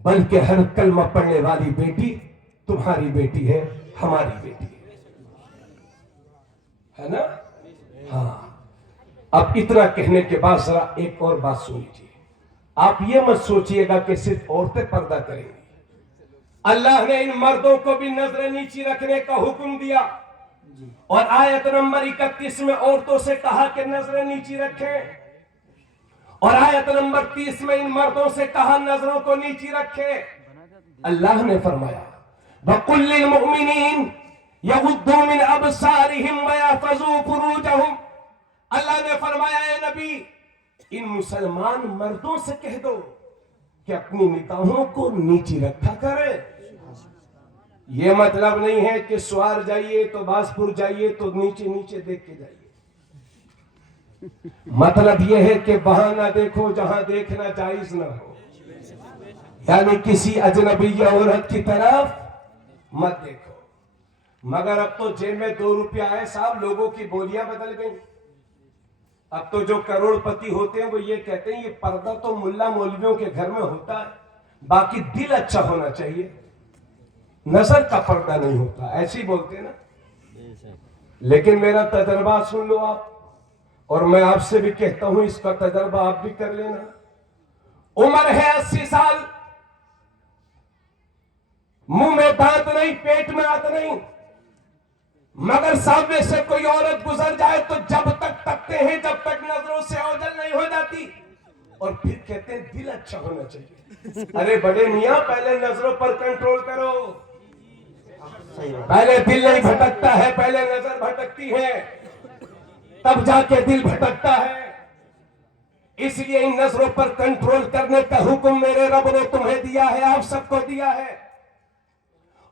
بلکہ ہر کلمہ پڑھنے والی بیٹی تمہاری بیٹی ہے، ہماری بیٹی ہے نا؟ ہاں۔ اب اتنا کہنے کے بعد ذرا ایک اور بات سن لیجیے۔ آپ یہ مت سوچئے گا کہ صرف عورتیں پردہ کریں گی۔ اللہ نے ان مردوں کو بھی نظر نیچی رکھنے کا حکم دیا، اور آیت نمبر 31 میں عورتوں سے کہا کہ نظریں نیچی رکھیں، اور آیت نمبر 30 میں ان مردوں سے کہا نظروں کو نیچی رکھیں۔ اللہ نے فرمایا وَقُلْ لِلْمُؤْمِنِينَ يَغُضُّوا مِنْ أَبْصَارِهِمْ وَيَحْفَظُوا فُرُوجَهُمْ۔ اللہ نے فرمایا اے نبی ان مسلمان مردوں سے کہہ دو کہ اپنی نگاہوں کو نیچی رکھا کرے۔ یہ مطلب نہیں ہے کہ سوار جائیے تو بازپور جائیے تو نیچے نیچے دیکھ کے جائیے۔ مطلب یہ ہے کہ وہاں نہ دیکھو جہاں دیکھنا جائز نہ ہو، یعنی کسی اجنبی عورت کی طرف مت دیکھو۔ مگر اب تو جیب میں 2 روپیہ آئے صاحب، لوگوں کی بولیاں بدل گئیں۔ اب تو جو کروڑ پتی ہوتے ہیں وہ یہ کہتے ہیں یہ پردہ تو ملا مولویوں کے گھر میں ہوتا ہے، باقی دل اچھا ہونا چاہیے، نظر کا پردہ نہیں ہوتا، ایسے ہی بولتے ہیں نا۔ لیکن میرا تجربہ سن لو آپ، اور میں آپ سے بھی کہتا ہوں اس کا تجربہ آپ بھی کر لینا۔ عمر ہے 80 سال، منہ میں دانت نہیں، پیٹ میں آت نہیں، مگر سامنے سے کوئی عورت گزر جائے تو جب تک تکتے ہیں جب تک نظروں سے اوجھل نہیں ہو جاتی، اور پھر کہتے ہیں دل اچھا ہونا چاہیے۔ ارے بڑے میاں پہلے نظروں پر کنٹرول کرو، پہلے دل نہیں بھٹکتا ہے، پہلے نظر بھٹکتی ہے، تب جا کے دل بھٹکتا ہے۔ اس لیے ان نظروں پر کنٹرول کرنے کا حکم میرے رب نے تمہیں دیا ہے، آپ سب کو دیا ہے۔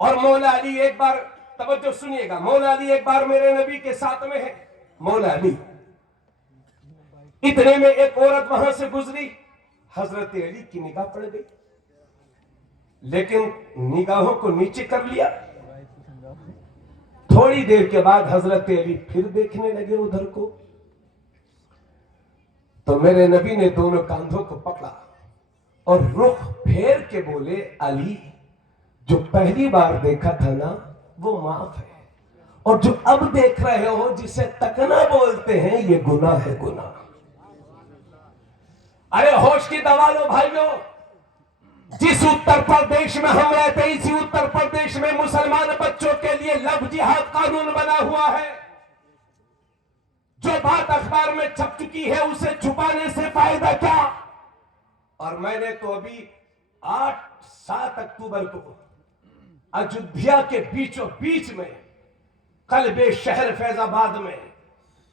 اور مولا علی ایک بار، توجہ سنیے گا، مولا علی ایک بار میرے نبی کے ساتھ میں ہے، مولا علی، اتنے میں ایک عورت وہاں سے گزری، حضرت علی کی نگاہ پڑ گئی، لیکن نگاہوں کو نیچے کر لیا۔ تھوڑی دیر کے بعد حضرت علی پھر دیکھنے لگے ادھر کو، تو میرے نبی نے دونوں کاندھوں کو پکڑا اور رخ پھیر کے بولے علی جو پہلی بار دیکھا تھا نا وہ معاف ہے، اور جو اب دیکھ رہے ہو جسے تکنا بولتے ہیں یہ گناہ ہے، گناہ۔ ارے ہوش کی دوا لو بھائیوں، جس اتر پردیش میں ہم رہتے ہیں اسی اتر پردیش میں مسلمان بچوں کے لیے لو جہاد قانون بنا ہوا ہے۔ جو بات اخبار میں چھپ چکی ہے اسے چھپانے سے فائدہ کیا؟ اور میں نے تو ابھی 8-7 اکتوبر کو اجودھیا کے بیچوں بیچ میں قلب شہر فیض آباد میں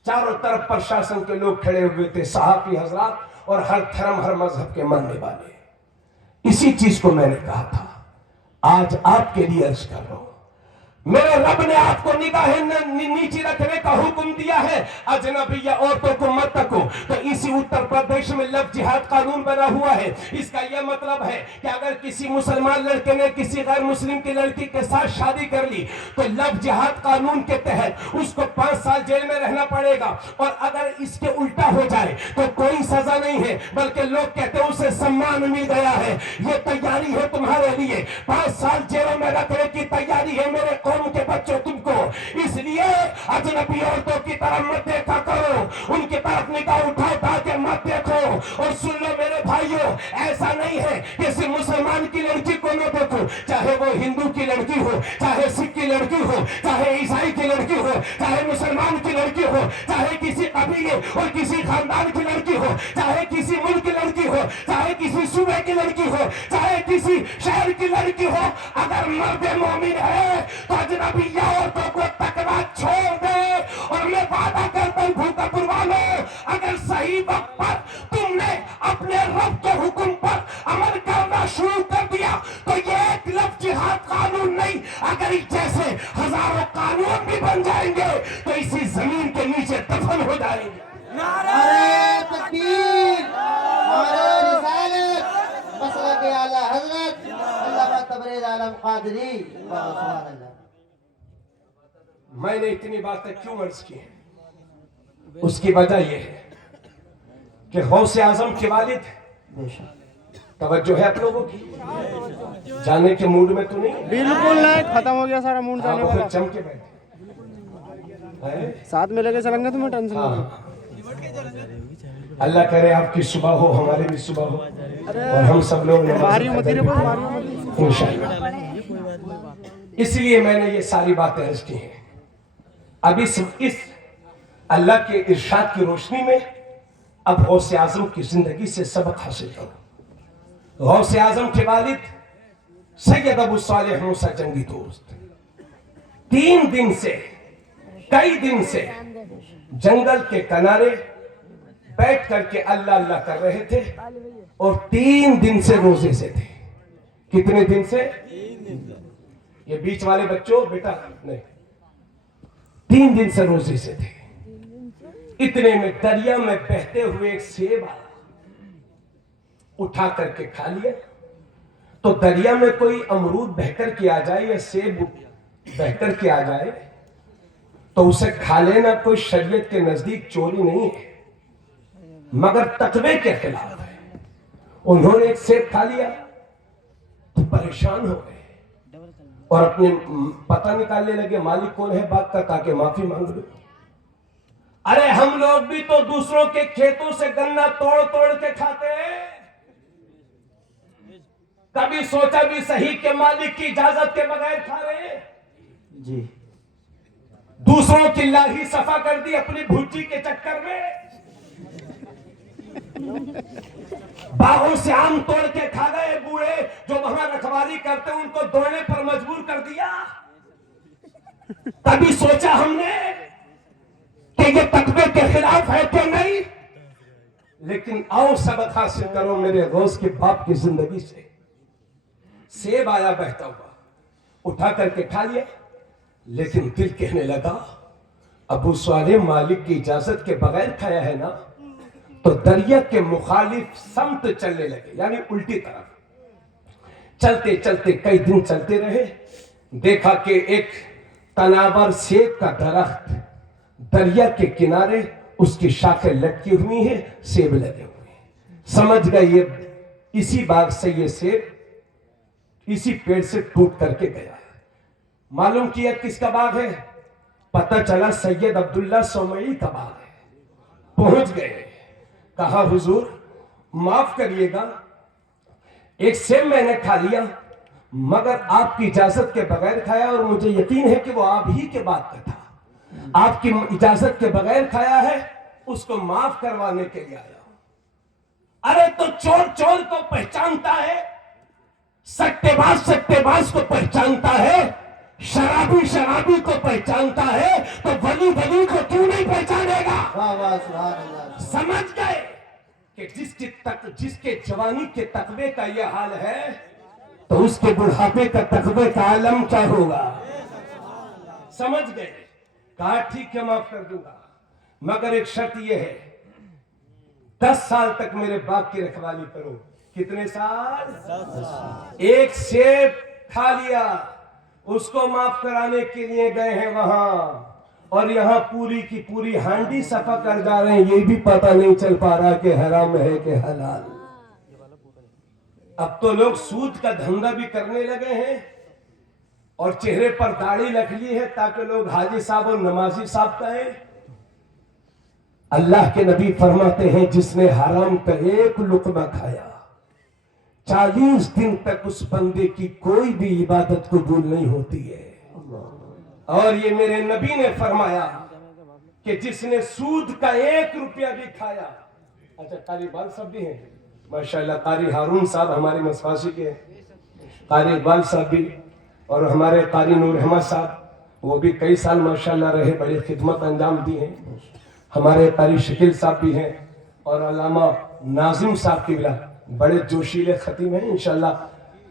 چاروں طرف پرشاسن کے لوگ کھڑے ہوئے تھے، صحافی حضرات اور ہر دھرم ہر مذہب کے ماننے والے۔ اسی چیز کو میں نے کہا تھا، آج آپ کے لیے عرض کر رہا ہوں، میرے رب نے آپ کو نگاہیں نیچی رکھنے کا حکم دیا ہے، اجنبی عورتوں کو مت تکو۔ تو اسی اتر پردیش میں لو جہاد قانون بنا ہوا ہے۔ اس کا یہ مطلب ہے کہ اگر کسی مسلمان لڑکے نے کسی غیر مسلم کی لڑکی کے ساتھ شادی کر لی تو لو جہاد قانون کے تحت اس کو 5 سال جیل میں رہنا پڑے گا، اور اگر اس کے الٹا ہو جائے تو کوئی سزا نہیں ہے، بلکہ لوگ کہتے ہیں اسے سمان مل گیا ہے۔ یہ تیاری ہے تمہارے لیے، 5 سال جیلوں میں رکھنے کی تیاری ہے میرے قوم کے بچوں تم کو۔ اس لیے اجنبی عورتوں کی طرف مت دیکھا کرو، ان کی طرف نگاہ اٹھا اٹھا کے مت دیکھو۔ اور سن لو میرے بھائیوں، ایسا نہیں ہے کہ صرف مسلمان کی لڑکی کو نہ دیکھو، چاہے وہ ہندو کی لڑکی ہو، چاہے سکھ کی لڑکی ہو، چاہے عیسائی کی لڑکی ہو، چاہے مسلمان کی لڑکی ہو، چاہے کسی قبیلے اور کسی خاندان کی لڑکی ہو، چاہے کسی ملک کی لڑکی ہو، چاہے کسی صوبے کی لڑکی ہو، چاہے کسی شہر کی لڑکی ہو، اگر مرد مومن ہے تو اجنبی عورتوں کو تکنا چھوڑ دے۔ اور میں وعدہ کرتا ہوں بھوکا والوں، اگر صحیح وقت پر تم نے اپنے رب کے حکم پر عمل کرنا شروع کر دیا تو یہ ایک لو جہاد قانون نہیں، اگر جیسے ہزاروں قانون بھی بن جائیں گے تو اسی زمین کے نیچے دفن ہو جائیں گے۔ نعرہ تکبیر، نعرہ رسالت، مسلک اعلیٰ حضرت علامہ تبریز عالم قادری، سبحان اللہ۔ میں نے اتنی باتیں کیوں عرض کی ہیں؟ اس کی وجہ یہ ہے کہ غوث اعظم کے والد توجہ ہے آپ لوگوں کی؟ جانے کے موڈ میں تو نہیں؟ بالکل نہیں, ختم ہو گیا سارا موڈ جانے والا. بہت چم کے بیٹھے ساتھ میں لے کے چلیں گے تمہیں ٹینشن نہیں. اللہ کرے آپ کی صبح ہو, ہماری بھی صبح ہو, اور ہم سب لوگ انشاءاللہ. اس لیے میں نے یہ ساری باتیں عرض کی ہیں. اب اس اللہ کے ارشاد کی روشنی میں اب غوث اعظم کی زندگی سے سبق حاصل کرو. غوث اعظم کے والد سید ابو صالح موسیٰ جنگی دوست 3 دن سے, کئی دن سے جنگل کے کنارے بیٹھ کر کے اللہ اللہ کر رہے تھے, اور 3 دن سے روزے سے تھے. کتنے دن سے؟ یہ بیچ والے بچوں بیٹا نہیں, 3 دن سے روزے سے تھے. اتنے میں دریا میں بہتے ہوئے ایک سیب آیا, اٹھا کر کے کھا لیا. تو دریا میں کوئی امرود بہ کر کے آ جائے یا سیب بہ کر کے آ جائے تو اسے کھا لینا کوئی شریعت کے نزدیک چوری نہیں ہے, مگر تقوی کے خلاف ہے. انہوں نے ایک سیب کھا لیا تو پریشان ہو گئے اور اپنے پتہ نکالنے لگے مالک کون ہے باغ کا, تاکہ معافی مانگ لو. ارے ہم لوگ بھی تو دوسروں کے کھیتوں سے گنا توڑ توڑ کے کھاتے ہیں. کبھی سوچا بھی صحیح کہ مالک کی اجازت کے بغیر کھا رہے ہیں؟ جی. دوسروں کی لاہی صفا کر دی اپنی بھوجی کے چکر میں. باغوں سے آم توڑ کے کھا گئے بوڑھے جو وہاں رکھوالی کرتے ان کو دوڑنے پر مجبور کر دیا. کبھی سوچا ہم نے کہ یہ تقوی کے خلاف ہے تو نہیں؟ لیکن آؤ سبق حاصل کرو میرے غوث کے باپ کی زندگی سے. سیب آیا بہتا ہوا, اٹھا کر کے کھا لیا, لیکن دل کہنے لگا ابو صالح مالک کی اجازت کے بغیر کھایا ہے نا. تو دریا کے مخالف سمت چلنے لگے, یعنی الٹی طرف. چلتے چلتے کئی دن چلتے رہے, دیکھا کہ ایک تناور سیب کا درخت دریا کے کنارے, اس کی شاخیں لٹکی ہوئی ہیں, سیب لگے ہوئے ہیں. سمجھ گئے یہ اسی باغ سے یہ سیب اسی پیڑ سے ٹوٹ کر کے گیا ہے. معلوم کیا کس کا باغ ہے؟ پتہ چلا سید عبداللہ سومئی کا باغ ہے. پہنچ گئے, کہا حضور معاف کریے گا, ایک سیب میں نے کھا لیا مگر آپ کی اجازت کے بغیر کھایا, اور مجھے یقین ہے کہ وہ آپ ہی کے بات کا تھا. آپ کی اجازت کے بغیر کھایا ہے, اس کو معاف کروانے کے لیے آیا. ارے تو چور چور کو پہچانتا ہے, سٹے باز کو پہچانتا ہے, شرابی شرابی کو پہچانتا ہے, تو ولی کو کیوں نہیں پہچانے گا؟ واہ واہ سبحان اللہ. سمجھ گئے کہ جس کے جوانی کے تقوی کا یہ حال ہے تو اس کے بڑھاپے کا تقوی کا عالم کیا ہوگا. سمجھ گئے, کہا ٹھیک ہے معاف کر دوں گا, مگر ایک شرط یہ ہے 10 سال تک میرے باغ کی رکھوالی کرو. کتنے سال؟ 10 سال. ایک سیب کھا لیا, اس کو معاف کرانے کے لیے گئے ہیں وہاں, اور یہاں پوری کی پوری ہانڈی صفا کر جا رہے ہیں, یہ بھی پتہ نہیں چل پا رہا کہ حرام ہے کہ حلال. اب تو لوگ سود کا دھندا بھی کرنے لگے ہیں, اور چہرے پر داڑھی رکھ لی ہے تاکہ لوگ حاجی صاحب اور نمازی صاحب کہیں. اللہ کے نبی فرماتے ہیں جس نے حرام کا ایک لقمہ کھایا 40 دن تک اس بندے کی کوئی بھی عبادت قبول نہیں ہوتی ہے. اور یہ میرے نبی نے فرمایا کہ جس نے سود کا 1 روپیہ بھی کھایا. اچھا قاری اقبال صاحب بھی ہیں ماشاءاللہ, قاری ہارون صاحب ہمارے مسواسی کے, قاری اقبال صاحب بھی, اور ہمارے قاری نور احمد صاحب وہ بھی کئی سال ماشاءاللہ رہے, بڑی خدمت انجام دی ہیں. ہمارے قاری شکیل صاحب بھی ہیں, اور علامہ ناظم صاحب کی بھی بڑے جوشیلے خطیب ہیں. انشاءاللہ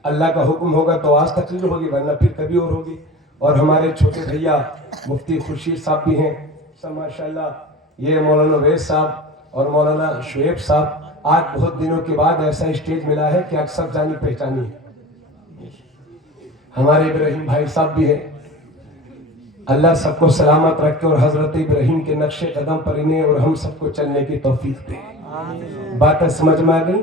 اللہ کا حکم ہوگا تو آج تقریر ہوگی, ورنہ پھر کبھی اور ہوگی. اور ہمارے چھوٹے بھیا مفتی خورشید صاحب بھی ہیں سب ماشاءاللہ. یہ مولانا ویس صاحب اور مولانا شعیب صاحب, آج بہت دنوں کے بعد ایسا اسٹیج ملا ہے کہ اکثر جانی پہچانی ہے. ہمارے ابراہیم بھائی صاحب بھی ہیں, اللہ سب کو سلامت رکھے اور حضرت ابراہیم کے نقش قدم پر انہیں اور ہم سب کو چلنے کی توفیق دے. باتیں سمجھ میں آ گئی؟